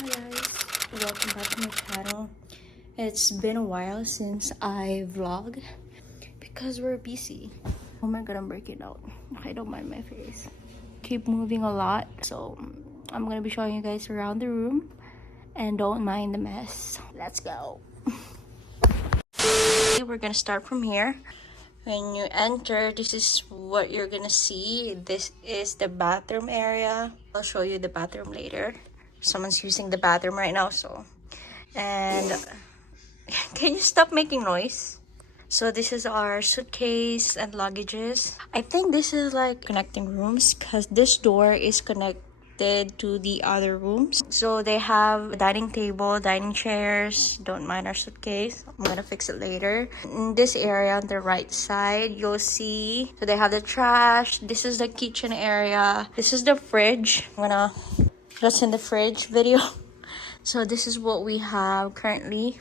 Hi guys, welcome back to my channel. It's been a while since I vlog because we're busy. Oh my god, I'm breaking out. I don't mind my face. Keep moving a lot, so I'm gonna be showing you guys around the room and don't mind the mess. Let's go. We're gonna start from here. When you enter, this is what you're gonna see. This is the bathroom area. I'll show you the bathroom later. Someone's using the bathroom right now, so. And can you stop making noise? So this is our suitcase and luggages. I think this is like connecting rooms because this door is connected to the other rooms. So they have a dining table, dining chairs. Don't mind our suitcase. I'm gonna fix it later. In this area on the right side, you'll see, so they have the trash. This is the kitchen area. This is the fridge. I'm gonna, that's in the fridge video. So this is what we have currently.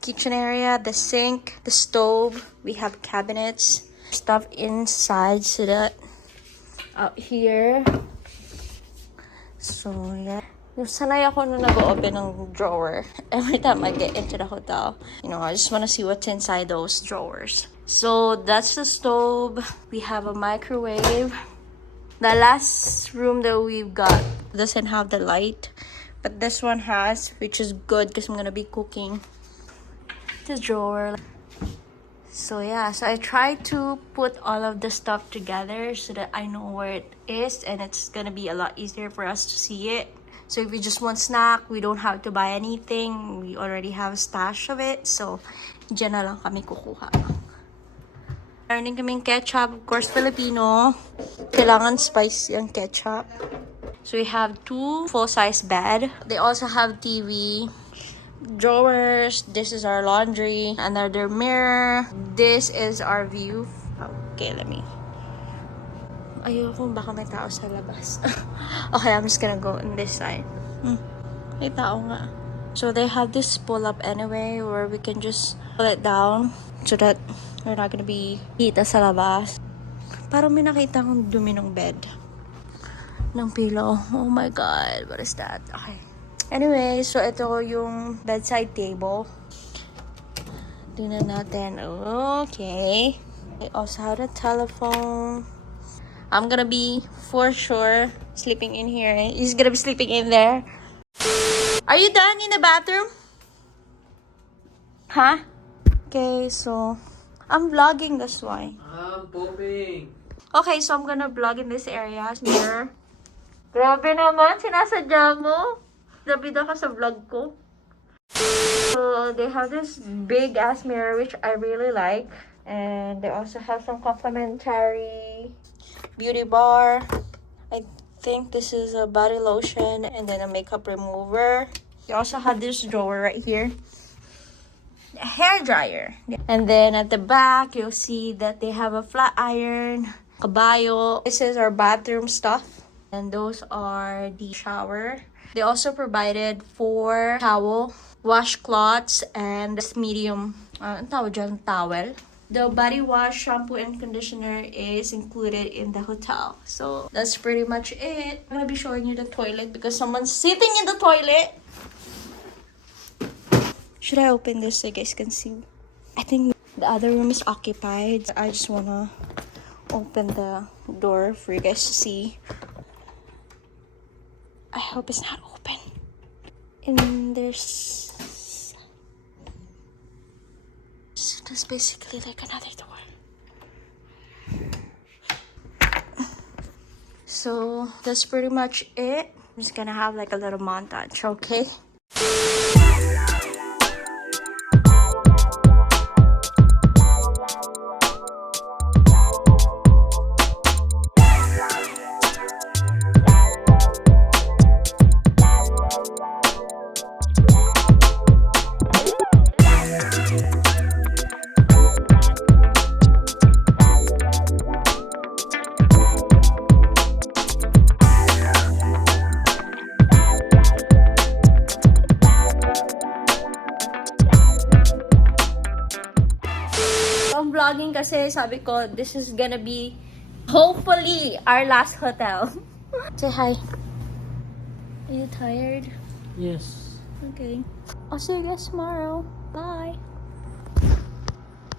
Kitchen area, the sink, the stove. We have cabinets, stuff inside, so that out here. So yeah, sanay ako na nag-open ng drawer every time I get into the hotel. You know, I just want to see what's inside those drawers. So that's the stove. We have a microwave. The last room that we've got doesn't have the light, but this one has, which is good because I'm gonna be cooking. The drawer. So yeah, so I try to put all of the stuff together so that I know where it is, and it's gonna be a lot easier for us to see it. So if we just want snack, we don't have to buy anything. We already have a stash of it, so dyan na lang kami kukuha. Meron din kaming ketchup, of course Filipino. Kailangan spicy ang ketchup. So we have 2 full-size bed. They also have TV. Drawers. This is our laundry. Another mirror. This is our view. Okay, let me. Ayoko, baka may tao sa labas. Okay, I'm just gonna go on this side. May tao nga. So they have this pull up anyway, where we can just pull it down so that we're not gonna be kita sa labas. Parang may nakita akong dumi ng bed. Ng pillow. Oh my god, what is that? Okay. Anyway, so ito yung bedside table. Tingnan natin. Okay. I also have a telephone. I'm gonna be, for sure, sleeping in here. He's gonna be sleeping in there. Are you done in the bathroom? Huh? Okay, so I'm vlogging, that's why. I'm pooping. Okay, so I'm gonna vlog in this area. Mirror. Grabe naman, sinasadya mo. Dabida ka sa vlog ko. So they have this big ass mirror, which I really like. And they also have some complimentary beauty bar. I think this is a body lotion and then a makeup remover. You also have this drawer right here. A hair dryer. And then at the back, you'll see that they have a flat iron, kabayo. This is our bathroom stuff. And those are the shower. They also provided 4 towel, washcloths, and this medium towel. The body wash, shampoo, and conditioner is included in the hotel. So that's pretty much it. I'm gonna be showing you the toilet because someone's sitting in the toilet. Should I open this so you guys can see? I think the other room is occupied. I just wanna open the door for you guys to see. I hope it's not open. And there's... So that's basically like another door. So that's pretty much it. I'm just gonna have like a little montage, okay? I'm vlogging kasi sabi ko, this is gonna be hopefully our last hotel. Say hi. Are you tired? Yes. Okay. I'll see you guys tomorrow. Bye.